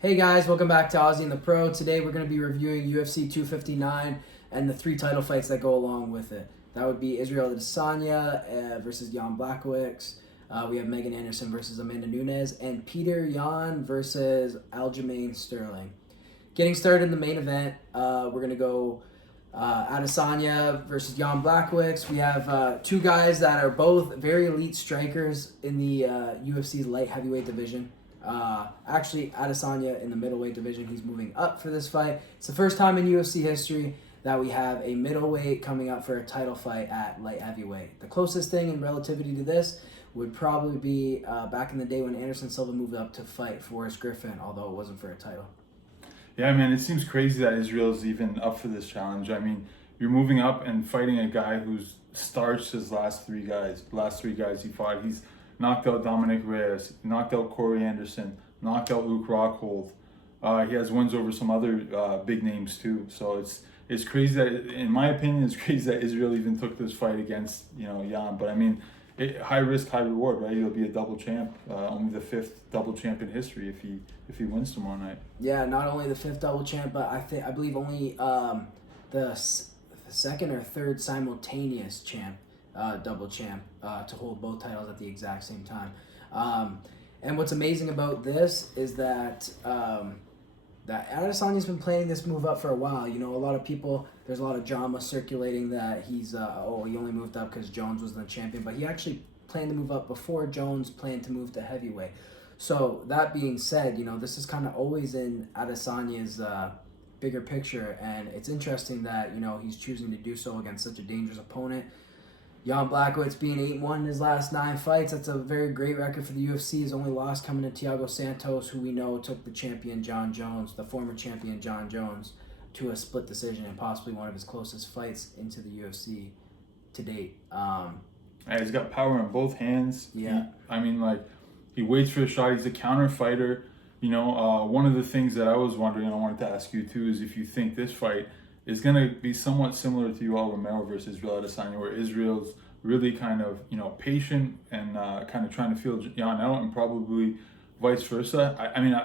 Hey guys, welcome back to Aussie and the Pro. Today we're going to be reviewing UFC 259 and the 3 title fights that go along with it. That would be Israel Adesanya versus Jan Blachowicz. We have Megan Anderson versus Amanda Nunez, and Peter Yan versus Aljamain Sterling. Getting started in the main event, we're going to go Adesanya versus Jan Blachowicz. We have two guys that are both very elite strikers in the UFC's light heavyweight division. Actually, Adesanya in the middleweight division, he's moving up for this fight. It's the first time in UFC history that we have a middleweight coming up for a title fight at light heavyweight. The closest thing in relativity to this would probably be back in the day when Anderson Silva moved up to fight Forrest Griffin, although it wasn't for a title. Yeah, man, it seems crazy that Israel's even up for this challenge. I mean, you're moving up and fighting a guy who's starched his last three guys. The last three guys he fought, he's knocked out Dominic, knocked out Corey Anderson, knocked out Luke Rockhold. He has wins over some other big names too. So it's crazy that, in my opinion, it's crazy that Israel even took this fight against Jan. But I mean, high risk, high reward, right? He'll be a double champ, only the 5th double champ in history if he wins tomorrow night. Yeah, not only the 5th double champ, but I believe only the second or third simultaneous champ. Double champ to hold both titles at the exact same time. And what's amazing about this is that that Adesanya's been playing this move up for a while. You know, a lot of people, there's a lot of drama circulating that he's, he only moved up because Jones was the champion, but he actually planned to move up before Jones planned to move to heavyweight. So that being said, this is kind of always in Adesanya's bigger picture, and it's interesting that, he's choosing to do so against such a dangerous opponent. Jan Blachowicz being 8-1 in his last 9 fights, that's a very great record for the UFC. His only loss coming to Thiago Santos, who we know took the champion John Jones, the former champion John Jones, to a split decision and possibly one of his closest fights into the UFC to date. He's got power in both hands. Yeah. He waits for a shot. He's a counter fighter. One of the things that I was wondering, and I wanted to ask you too, is if you think this fight is going to be somewhat similar to Yoel Romero versus Israel Adesanya, where Israel's really kind of, patient and kind of trying to feel Jan out, and probably vice versa.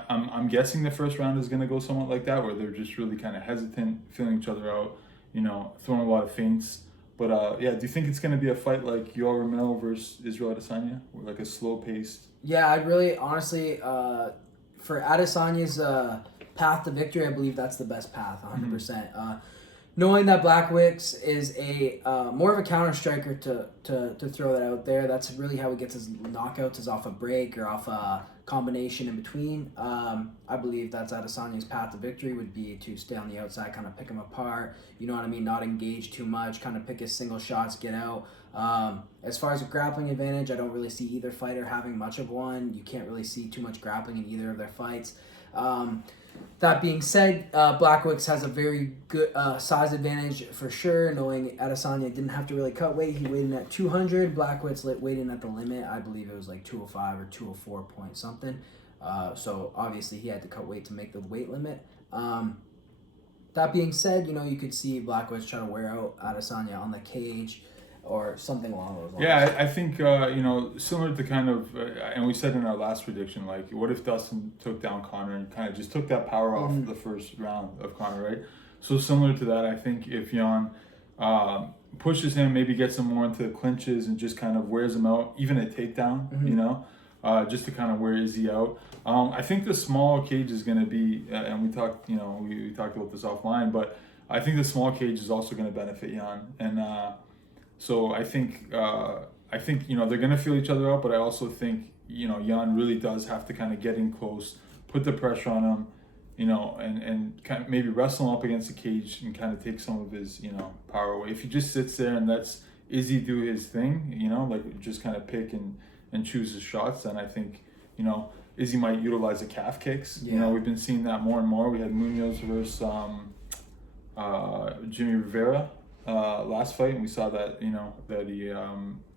I'm guessing the first round is going to go somewhat like that, where they're just really kind of hesitant, feeling each other out, throwing a lot of feints. But do you think it's going to be a fight like Yoel Romero versus Israel Adesanya, or like a slow-paced? Yeah, I'd really, honestly, for Adesanya's path to victory, I believe that's the best path, 100%. Mm-hmm. Knowing that Blachowicz is a more of a counter striker to throw that out there, that's really how he gets his knockouts, is off a break or off a combination in between. I believe that's Adesanya's path to victory, would be to stay on the outside, kind of pick him apart, you know what I mean, not engage too much, kind of pick his single shots, get out. As far as a grappling advantage, I don't really see either fighter having much of one. You can't really see too much grappling in either of their fights. That being said, Blachowicz has a very good size advantage for sure, knowing Adesanya didn't have to really cut weight. He weighed in at 200. Blachowicz weighed in at the limit. I believe it was like 205 or 204 point something. So obviously he had to cut weight to make the weight limit. That being said, you could see Blachowicz try to wear out Adesanya on the cage, or something along those lines. Yeah, I think, similar to kind of, and we said in our last prediction, like, what if Dustin took down Conor and kind of just took that power off the first round of Conor, right? So similar to that, I think if Jan pushes him, maybe gets him more into the clinches and just kind of wears him out, even a takedown, just to kind of wear Izzy out. I think the small cage is going to be, and we talked, we talked about this offline, but I think the small cage is also going to benefit Jan. And, so I think they're gonna feel each other out, but I also think Jan really does have to kind of get in close, put the pressure on him, and kind of maybe wrestle him up against the cage and kind of take some of his power away. If he just sits there and lets Izzy do his thing, like just kind of pick and choose his shots, then I think Izzy might utilize the calf kicks. Yeah. We've been seeing that more and more. We had Nunez versus Jimmy Rivera last fight, and we saw that that he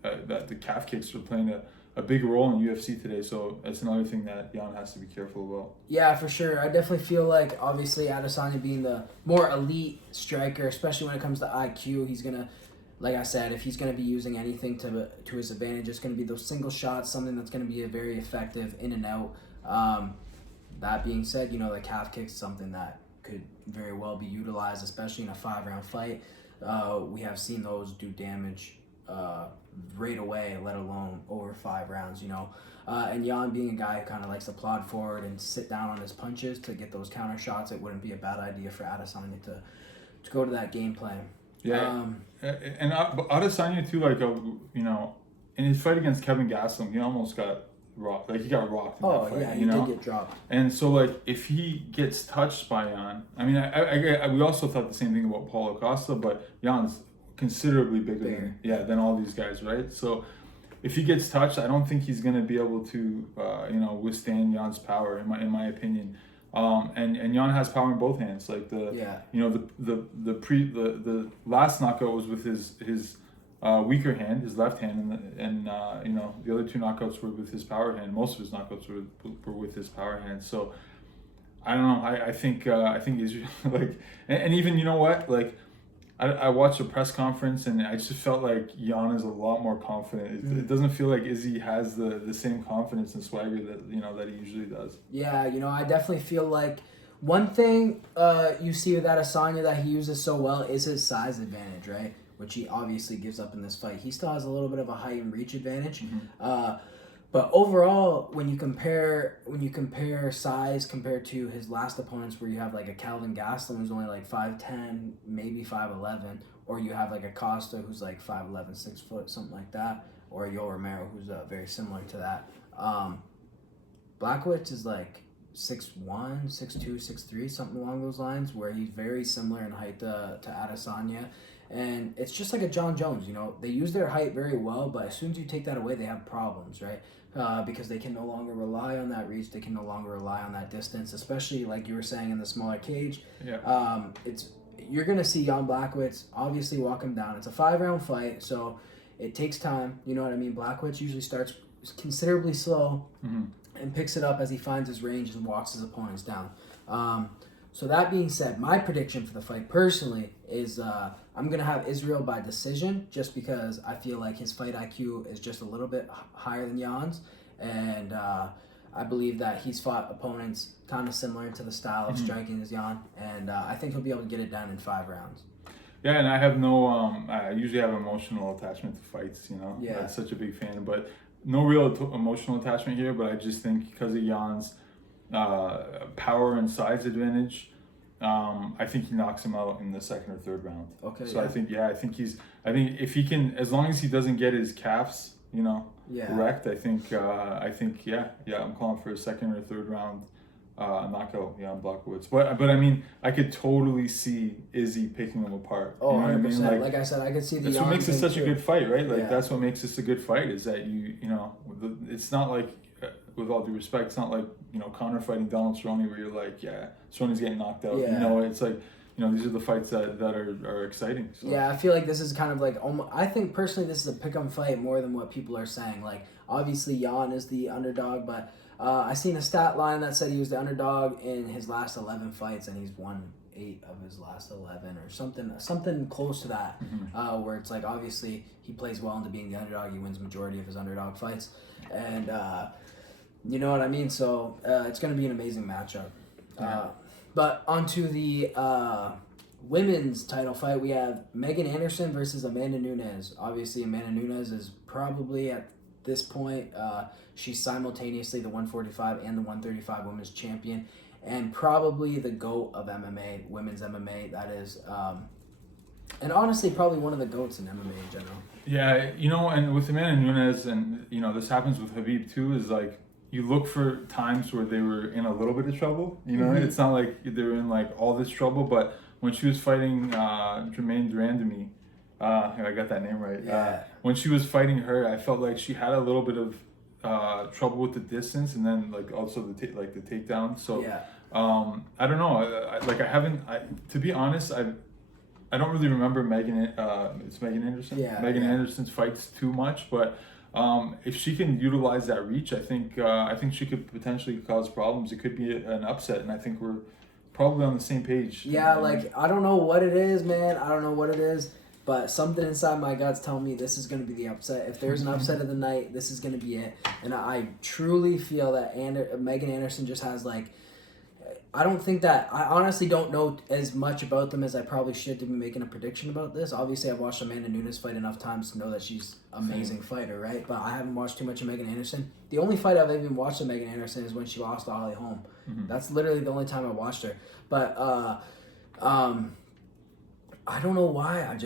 that the calf kicks are playing a big role in UFC today. So that's another thing that Jan has to be careful about. Yeah, for sure. I definitely feel like, obviously, Adesanya being the more elite striker, especially when it comes to IQ, he's gonna, like I said, if he's gonna be using anything to his advantage, it's gonna be those single shots, something that's gonna be very effective in and out. that being said, the calf kick's something that could very well be utilized, especially in a 5-round fight. We have seen those do damage right away, let alone over 5 rounds, and Jan being a guy who kind of likes to plod forward and sit down on his punches to get those counter shots, it wouldn't be a bad idea for Adesanya to go to that game plan. Yeah, and Adesanya too, like, in his fight against Kevin Gastelum, he almost got rocked. Like, he got rocked in that fight, yeah, he did get dropped. And so, like, if he gets touched by Jan, I mean, we also thought the same thing about Paulo Costa, but Jan's considerably bigger than all these guys, right? So if he gets touched, I don't think he's going to be able to, withstand Jan's power, in my opinion. And Jan has power in both hands. Like the last knockout was with his weaker hand, his left hand, and the other 2 knockouts were with his power hand. Most of his knockouts were with his power hand. So I don't know. I think Israel, like, and even, like, I watched a press conference and I just felt like Jan is a lot more confident. It doesn't feel like Izzy has the same confidence and swagger that that he usually does. Yeah, I definitely feel like one thing you see with Adesanya that he uses so well is his size advantage, right? Which he obviously gives up in this fight. He still has a little bit of a height and reach advantage. But overall, when you compare size compared to his last opponents, where you have like a Calvin Gastelum who's only like 5'10", maybe 5'11", or you have like a Costa who's like 5'11", 6 foot, something like that, or Yoel Romero who's very similar to that. Blachowicz is like 6'1", 6'2", 6'3", something along those lines, where he's very similar in height to Adesanya. And it's just like a John Jones, they use their height very well, but as soon as you take that away, they have problems, right? Because they can no longer rely on that reach, they can no longer rely on that distance, especially like you were saying in the smaller cage. Yeah. You're gonna see Jan Blachowicz obviously walk him down. It's a 5-round fight, so it takes time. You know what I mean? Blachowicz usually starts considerably slow and picks it up as he finds his range and walks his opponents down. So that being said, my prediction for the fight personally is I'm going to have Israel by decision, just because I feel like his fight IQ is just a little bit higher than Jan's. And I believe that he's fought opponents kind of similar to the style of striking as Jan. And I think he'll be able to get it done in 5 rounds. Yeah, and I have no, I usually have emotional attachment to fights, Yeah. I'm such a big fan. But no real emotional attachment here, but I just think because of Jan's power and size advantage, I think he knocks him out in the 2nd or 3rd round. Okay. So I think if he can, as long as he doesn't get his calves, wrecked, I think I'm calling for a 2nd or 3rd round knockout, Blachowicz. But I mean, I could totally see Izzy picking him apart. Oh, you know 100%. what I mean? Like I said, I could see the that's what makes it such a good fight, right? Like, Yeah. that's what makes this a good fight, is that it's not like, with all due respect, it's not like, Conor fighting Donald Cerrone where you're like, yeah, Cerrone's getting knocked out. Yeah. It's like, these are the fights that are exciting. So. Yeah, I feel like this is kind of like, I think personally this is a pick-em fight more than what people are saying. Like, obviously Jan is the underdog, but I seen a stat line that said he was the underdog in his last 11 fights, and he's won 8 of his last 11 or something close to that, where it's like, obviously he plays well into being the underdog. He wins majority of his underdog fights, and you know what I mean? So it's going to be an amazing matchup. But onto the women's title fight, we have Megan Anderson versus Amanda Nunez. Obviously, Amanda Nunez is probably at this point, she's simultaneously the 145 and the 135 women's champion, and probably the GOAT of MMA, women's MMA, that is. And honestly, probably one of the GOATs in MMA in general. Yeah, and with Amanda Nunez, and, this happens with Khabib too, is like, you look for times where they were in a little bit of trouble. It's not like they were in like all this trouble, but when she was fighting Jermaine Durandamy, I got that name right. Yeah. When she was fighting her, I felt like she had a little bit of trouble with the distance, and then like also the takedown. So Yeah. I don't know. To be honest, I don't really remember Megan. It's Megan Anderson. Yeah. Megan Anderson's fights too much, but. If she can utilize that reach, I think she could potentially cause problems. It could be an upset, and I think we're probably on the same page. Yeah, like, I don't know what it is, man. I don't know what it is, but something inside my guts tell me this is going to be the upset. If there's an upset of the night, this is going to be it. And I truly feel that Megan Anderson just has, like, I don't think that I honestly don't know as much about them as I probably should to be making a prediction about this. Obviously, I've watched Amanda Nunez fight enough times to know that she's an amazing fighter, right? But I haven't watched too much of Megan Anderson. The only fight I've even watched of Megan Anderson is when she lost to Holly Holm. That's literally the only time I watched her. But I don't know why. I'm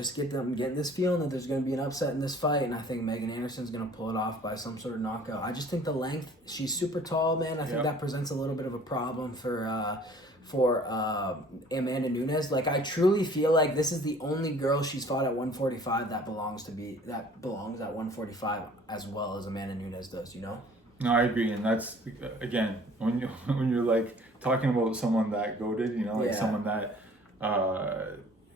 getting this feeling that there's going to be an upset in this fight, and I think Megan Anderson's going to pull it off by some sort of knockout. I just think the length, she's super tall, man. I think that presents a little bit of a problem for Amanda Nunez. Like, I truly feel like this is the only girl she's fought at 145 that belongs at 145 as well as Amanda Nunez does, you know? No, I agree, and that's, again, when you're like talking about someone that goated, you know, like someone that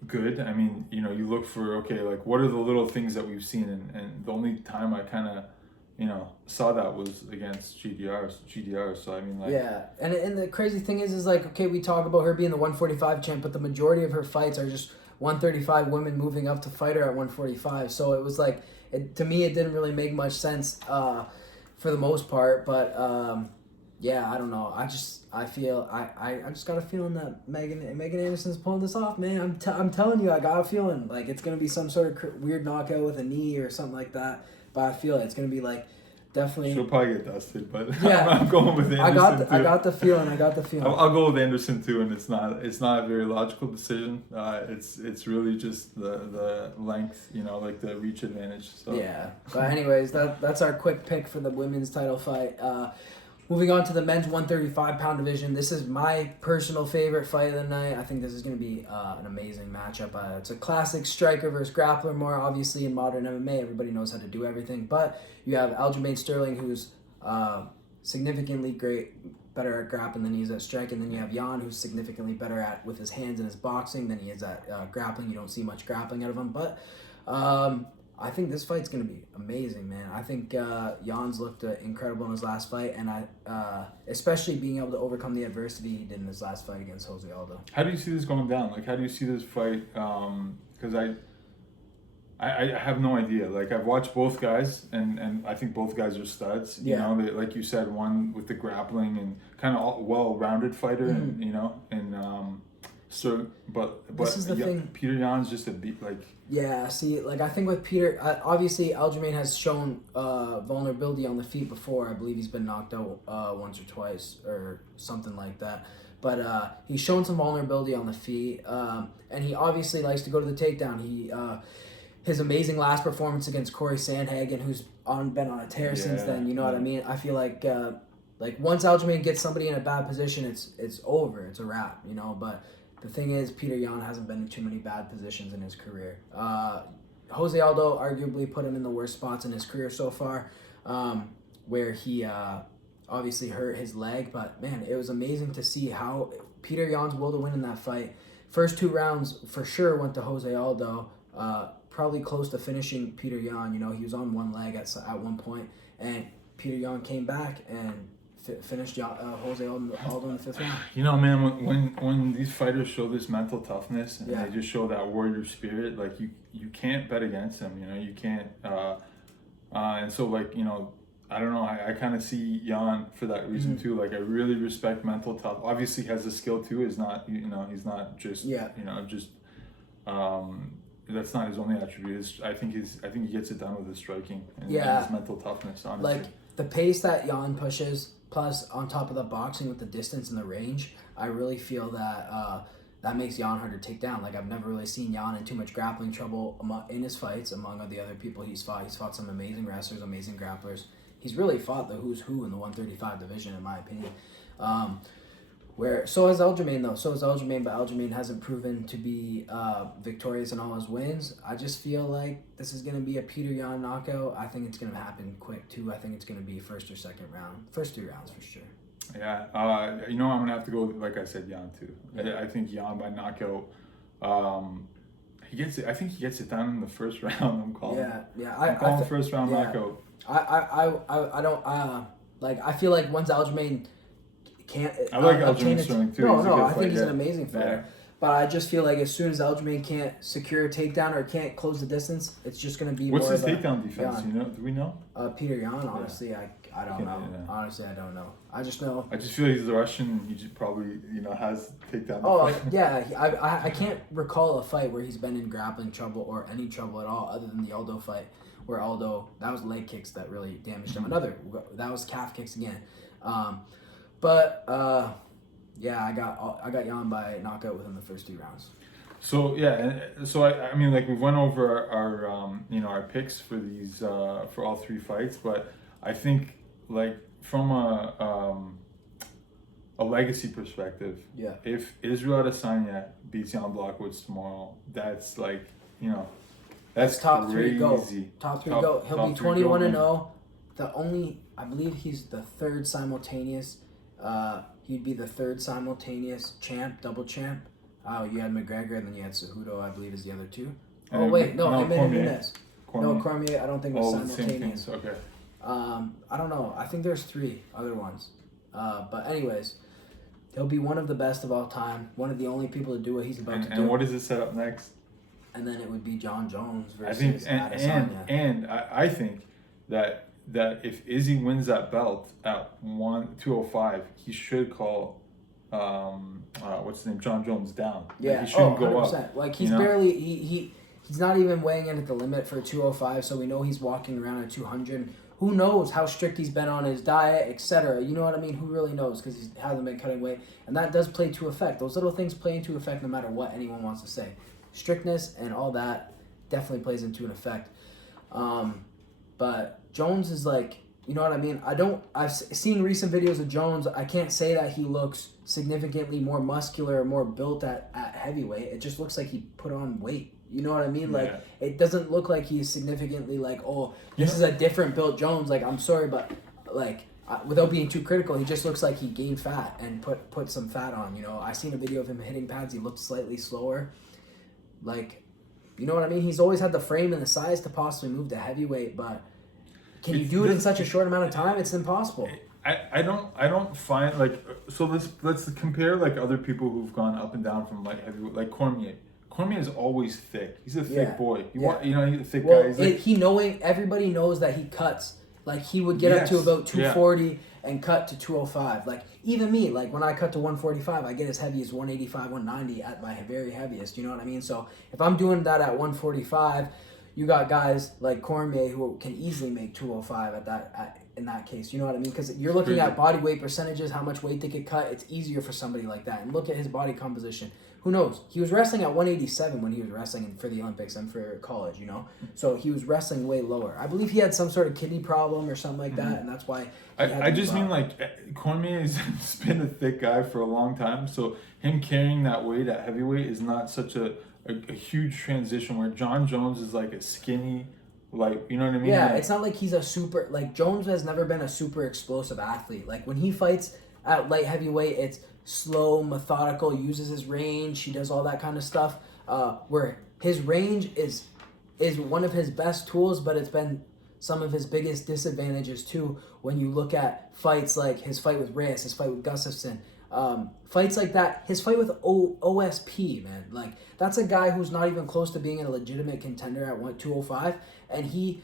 good. I mean, you know, you look for, okay, like, what are the little things that we've seen, and the only time I kind of, you know, saw that was against GDR. So I mean, like, and the crazy thing is like, okay, we talk about her being the 145 champ, but the majority of her fights are just 135 women moving up to fight her at 145. So it was like, to me, it didn't really make much sense for the most part. But I don't know. I just got a feeling that Megan Anderson's pulling this off, man. I'm telling you, I got a feeling like it's gonna be some sort of weird knockout with a knee or something like that. But I feel it's gonna be like definitely. She'll probably get dusted, but I'm going with Anderson. I got the feeling. I'll go with Anderson too, and it's not a very logical decision. It's really just the length, you know, like the reach advantage. So. Yeah, but anyways, that's our quick pick for the women's title fight. Moving on to the men's 135-pound division, this is my personal favorite fight of the night. I think this is going to be an amazing matchup. It's a classic striker versus grappler. More obviously in modern MMA, everybody knows how to do everything. But you have Aljamain Sterling, who's significantly better at grappling than he is at striking. Then you have Jan, who's significantly better with his hands and his boxing than he is at grappling. You don't see much grappling out of him, but. I think this fight's going to be amazing, man. I think Jan's looked incredible in his last fight, and especially being able to overcome the adversity he did in his last fight against Jose Aldo. How do you see this going down? Like, how do you see this fight? Because I have no idea. Like, I've watched both guys, and I think both guys are studs. You know, they, like you said, one with the grappling and kind of well-rounded fighter, and you know, and so, but this is the thing. Peter Jan's just a beat, like. Yeah, see, like, I think with Peter, obviously Aljamain has shown vulnerability on the feet before. I believe he's been knocked out once or twice or something like that. But he's shown some vulnerability on the feet, and he obviously likes to go to the takedown. His amazing last performance against Corey Sandhagen, who's been on a tear since then. You know what I mean? I feel like once Aljamain gets somebody in a bad position, it's over. It's a wrap, you know. But the thing is, Peter Yan hasn't been in too many bad positions in his career. Jose Aldo arguably put him in the worst spots in his career so far, where he obviously hurt his leg. But, man, it was amazing to see how Peter Yan's will to win in that fight. First 2 rounds for sure went to Jose Aldo, probably close to finishing Peter Yan. You know, he was on one leg at one point, and Peter Yan came back and finished Jose Aldo in the 5th round. You know, man, when these fighters show this mental toughness and they just show that warrior spirit, like, you can't bet against them. You know, you can't. And so, like, you know, I don't know. I kind of see Jan for that reason too. Like, I really respect mental tough. Obviously, he has a skill too. He's not just just. That's not his only attribute. I think he gets it done with his striking and his mental toughness. Honestly, like the pace that Jan pushes. Plus, on top of the boxing with the distance and the range, I really feel that that makes Jan hard to take down. Like, I've never really seen Jan in too much grappling trouble in his fights among the other people he's fought. He's fought some amazing wrestlers, amazing grapplers. He's really fought the who's who in the 135 division, in my opinion. So has Aljamain, though. But Aljamain hasn't proven to be victorious in all his wins. I just feel like this is going to be a Peter Yan knockout. I think it's going to happen quick, too. I think it's going to be first or second round. First 3 rounds, for sure. Yeah. You know, I'm going to have to go, like I said, Yan, too. Yeah. I think Yan by knockout. I think he gets it done in the first round. I'm calling. I'm calling first round knockout. I don't, I feel like once Aljamain can't. I like Aljamain Sterling too. No, I think he's an amazing fighter. But I just feel like as soon as Aljamain can't secure a takedown or can't close the distance, it's just going to be. What's his takedown defense? You know? Do we know? Peter Yan, honestly, I don't know. Yeah. Honestly, I don't know. I just know. I just feel he's the Russian. He just probably, has takedown. Oh, yeah. I can't recall a fight where he's been in grappling trouble or any trouble at all other than the Aldo fight, where Aldo, that was leg kicks that really damaged him. That was calf kicks again. Yeah, I got Jan by knockout within the first 2 rounds. So I mean, like, we went over our picks for these for all 3 fights, but I think, like, from a legacy perspective, if Israel Adesanya beats Jan Blachowicz tomorrow, that's like, that's top crazy. 3 go. Top 3 go. He'll be 21-0. I believe he's the 3rd simultaneous. He'd be the 3rd simultaneous champ, double champ. You had McGregor, and then you had Cejudo, I believe, is the other 2. Oh, wait, no, I made Nunez. No, Cormier, I don't think was simultaneous. Okay. I don't know. I think there's 3 other ones. But anyways, he'll be one of the best of all time. One of the only people to do what he's about to do. And what does it set up next? And then it would be John Jones versus Adesanya. And I think that if Izzy wins that belt at 205, he should call what's his name, John Jones down. Yeah, he shouldn't go up. Like, he's barely he's not even weighing in at the limit for 205, so we know he's walking around at 200. Who knows how strict he's been on his diet, etc. You know what I mean? Who really knows? Because he hasn't been cutting weight, and that does play to effect. Those little things play into effect no matter what anyone wants to say. Strictness and all that definitely plays into an effect. But Jones is like, you know what I mean? I've seen recent videos of Jones. I can't say that he looks significantly more muscular or more built at heavyweight. It just looks like he put on weight. You know what I mean? Like, it doesn't look like he's significantly like, oh, this is a different built Jones. Like, I'm sorry, but like, without being too critical, he just looks like he gained fat and put some fat on. I seen a video of him hitting pads. He looked slightly slower. Like, you know what I mean? He's always had the frame and the size to possibly move to heavyweight, but can you do it in such a short amount of time? It's impossible. I don't find, like, so let's compare, like, other people who've gone up and down from, like, heavyweight, like Cormier. Cormier is always thick. He's a thick boy. He's a thick guy. Everybody knows that he cuts. Like, he would get up to about 240 and cut to 205. Like, even me, like, when I cut to 145, I get as heavy as 185, 190 at my very heaviest. You know what I mean? So if I'm doing that at 145, you got guys like Cormier who can easily make 205 in that case. You know what I mean? Because you're looking at body weight percentages, how much weight they could cut. It's easier for somebody like that. And look at his body composition. Who knows? He was wrestling at 187 when he was wrestling for the Olympics and for college, So he was wrestling way lower. I believe he had some sort of kidney problem or something like that, and that's why I just mean, like, Cormier has been a thick guy for a long time, so him carrying that weight at heavyweight is not such a huge transition, where John Jones is like a skinny, like, you know what I mean? Yeah, like, it's not like he's a super, like, Jones has never been a super explosive athlete. Like, when he fights at light heavyweight, it's slow, methodical, uses his range, he does all that kind of stuff, where his range is one of his best tools, but it's been some of his biggest disadvantages too when you look at fights like his fight with Reyes, his fight with Gustafsson, fights like that, his fight with OSP, man. Like, that's a guy who's not even close to being a legitimate contender at 205, and he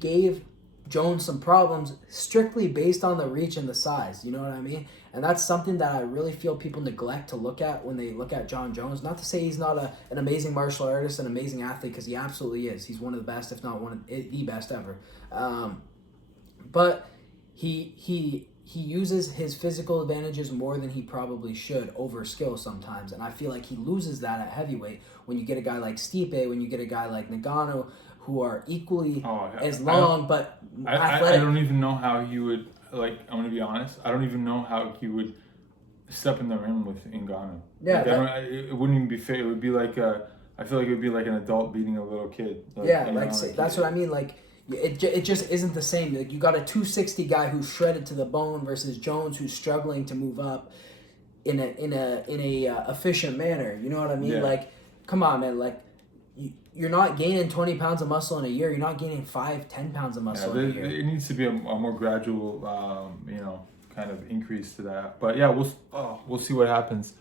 gave Jones some problems strictly based on the reach and the size, you know what I mean? And that's something that I really feel people neglect to look at when they look at John Jones. Not to say he's not an amazing martial artist, an amazing athlete, because he absolutely is. He's one of the best, if not one of the best ever. But he uses his physical advantages more than he probably should over skill sometimes. And I feel like he loses that at heavyweight when you get a guy like Stipe, when you get a guy like Nagano, who are equally as long, but athletic. I don't even know how he would, like, I'm going to be honest, I don't even know how he would step in the ring with Ngannou. Yeah. Like, it wouldn't even be fair. It would be like, I feel like it would be like an adult beating a little kid. Like, that's what I mean. Like, it just isn't the same. Like, you got a 260 guy who's shredded to the bone versus Jones, who's struggling to move up in a efficient manner. You know what I mean? Yeah. Like, come on, man. Like, you're not gaining 20 pounds of muscle in a year. You're not gaining 5-10 pounds of muscle in a year. It needs to be a more gradual, kind of increase to that. But yeah, we'll see what happens.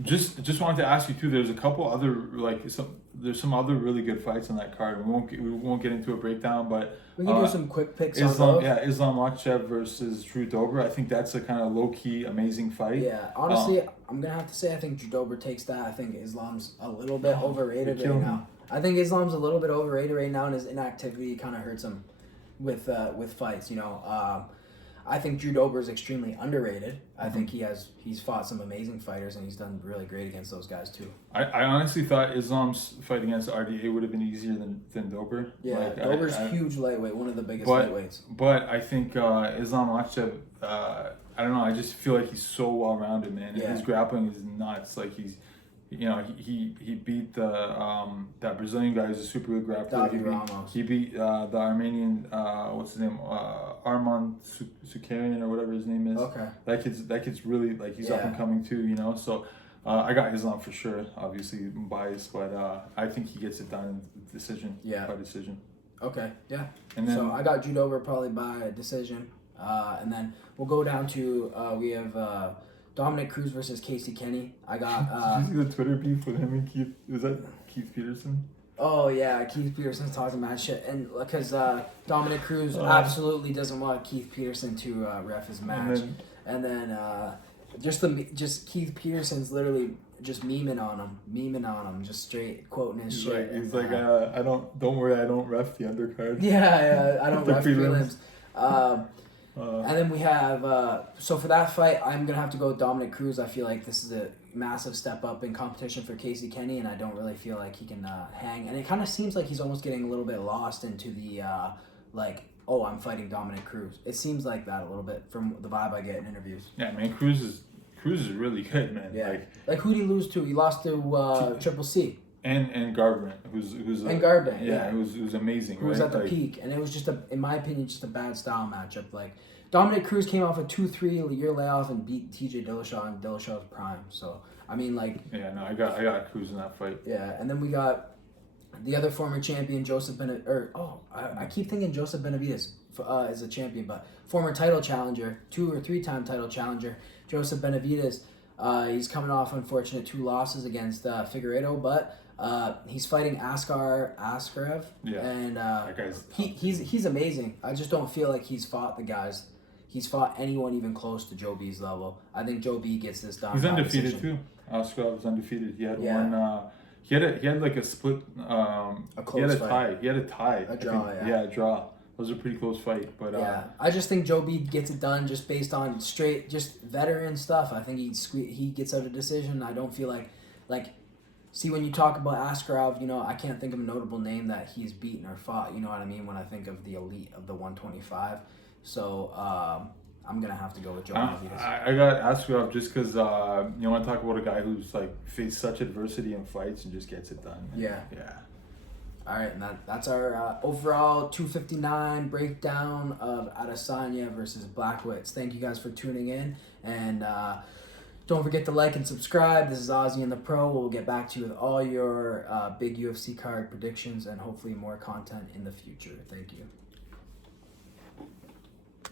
Just wanted to ask you too. There's a couple other there's some other really good fights on that card. We won't get into a breakdown, but We can do some quick picks on Islam those. Islam Makhachev versus Drew Dober. I think that's a kind of low key amazing fight. Yeah, honestly, I'm gonna have to say I think Drew Dober takes that. I think Islam's a little bit overrated right now. I think Islam's a little bit overrated right now, and his inactivity kind of hurts him with fights. You know, I think Drew Dober is extremely underrated. I think he's fought some amazing fighters, and he's done really great against those guys too. I honestly thought Islam's fight against RDA would have been easier than Dober. Yeah, Dober's huge lightweight, one of the biggest lightweights. But I think Islam Makhachev, I don't know, I just feel like he's so well rounded, man. And his grappling is nuts. Like he beat that Brazilian guy who's a super good grappler. He beat the Armenian what's his name, Arman Sukarian or whatever his name is. Okay. That kid's really he's up and coming too, you know. So I got Islam for sure. Obviously I'm biased, but I think he gets it done in decision. Yeah. By decision. Okay. Yeah. And then, so I got Drew Dober probably by decision, and then we'll go down to we have. Dominic Cruz versus Casey Kenny. I got. Did you see the Twitter beef with him and Keith? Was that Keith Peterson? Oh yeah, Keith Peterson's talking mad shit, and because Dominic Cruz absolutely doesn't want Keith Peterson to ref his match, and then just Keith Peterson's literally just memeing on him, just straight quoting his shit. He's like, don't worry, I don't ref the undercard. Yeah, I don't ref prelims. And then we have, so for that fight, I'm going to have to go with Dominic Cruz. I feel like this is a massive step up in competition for Casey Kenny, and I don't really feel like he can hang. And it kind of seems like he's almost getting a little bit lost into the, I'm fighting Dominic Cruz. It seems like that a little bit from the vibe I get in interviews. Yeah, man, Cruz is really good, man. Yeah. Like who'd he lose to? He lost to Triple C. And Garbrandt, who's who's amazing. Who was at the peak, and it was just in my opinion, just a bad style matchup. Like Dominic Cruz came off a 2-3 year layoff and beat TJ Dillashaw in Dillashaw's prime. So I mean, like. Yeah, no, I got Cruz in that fight. Yeah, and then we got the other former champion Joseph I keep thinking Joseph Benavidez is a champion, but former title challenger, 2 or 3 time title challenger Joseph Benavidez. He's coming off unfortunate 2 losses against Figueiredo, but. He's fighting Askarev, and he's amazing. I just don't feel like he's fought anyone even close to Joe B's level. I think Joe B gets this done. He's undefeated too. Askarev is undefeated. He had one. He had like a split. A close fight. He had a tie. A draw. A draw. It was a pretty close fight, but I just think Joe B gets it done just based on straight, just veteran stuff. I think he gets out a decision. I don't feel like. See, when you talk about Askarev, you know, I can't think of a notable name that he's beaten or fought, you know what I mean, when I think of the elite of the 125. So, I'm going to have to go with Joe Benavidez. I got Askarev just because, you want to talk about a guy who's, faced such adversity in fights and just gets it done. Yeah. All right, and that's our overall 259 breakdown of Adesanya versus Blachowicz. Thank you guys for tuning in, and don't forget to like and subscribe. This is Ozzy and the Pro. We'll get back to you with all your big UFC card predictions and hopefully more content in the future. Thank you.